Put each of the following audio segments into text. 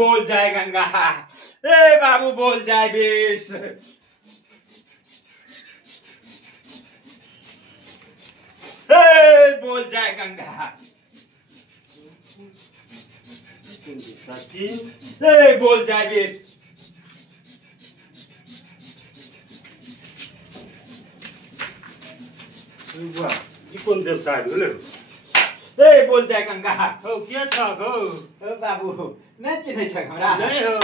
बोल जाए गंगा, ए बाबू बोल जाए बेश, ए बोल जाए गंगा, ए बोल जाए बेश, कौन देवता है ए बोल जाए गंगा। हो के छक हो ओ बाबू नहीं चिन्ह छक हमरा नहीं हो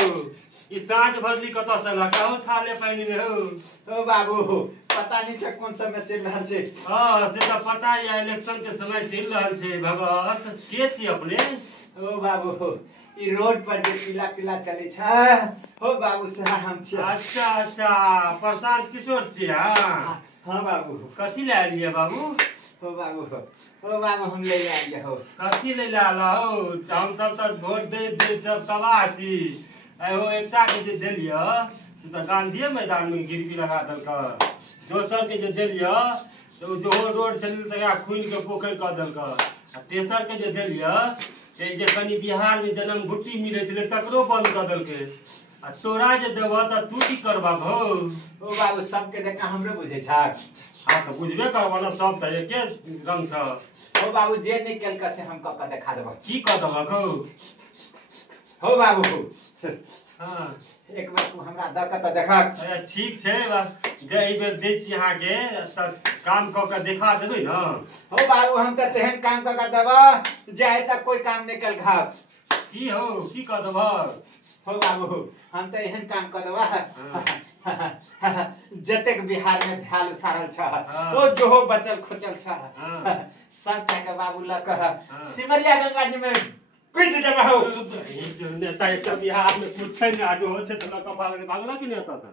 ई साँझ भरली कत से लगा हो थाले पानी में हो। ओ बाबू पता नहीं छक कौन समय चल रहा छे। हां से तो पता है इलेक्शन के समय चल रहा छे। भगत के छी अपने? ओ बाबू ई रोड पर जे पीला पीला चले छ हो बाबू से हम छी। अच्छा अच्छा प्रशांत किशोर छी। हां हां बाबू कथी ले आलिए बाबू? ओ बाबू हम ले आइए हो। कथी ले लाला हो? हम सब तो वोट दे जब तबाह छी। एहो एकटा के जे देलियो तो गांधी मैदान में गिरवी लगा दलका। दोसर के जे देलियो तो जो रोड चल तकरा खुल के पोखर क दलका। आ तेसर के जे देलियो से जे कनी बिहार में जन्म भुट्टी मिले छले तकरो बंद क दलके। आ तोरा जे देबो त तू की करबा हो? ओ बाबू सबके जका हमरे बुझे छ। हां तो बुझबे करबा ना सब त एके रंग छ। ओ बाबू जे नहीं केल का से हम क देखा देबो। की क देबो हो बाबू? हां एक बार तू हमरा द के त देखा। अरे ठीक छे बस जे ई बेर दे छी यहां के त काम क के देखा देबे ना। हो बाबू हम त तेहन काम क के देबो जाए तक कोई काम नहीं कल घाव। की हो की क देबो? हो बाबू हम तो एहन काम कर देबा जतेक बिहार में धाल उसारल छ ओ जो बचल खोचल छ सब के बाबू ल कह सिमरिया गंगा जी में कूद जमा हो। नेता एक बिहार में पूछे ना जो हो छे से भागला कि नेता से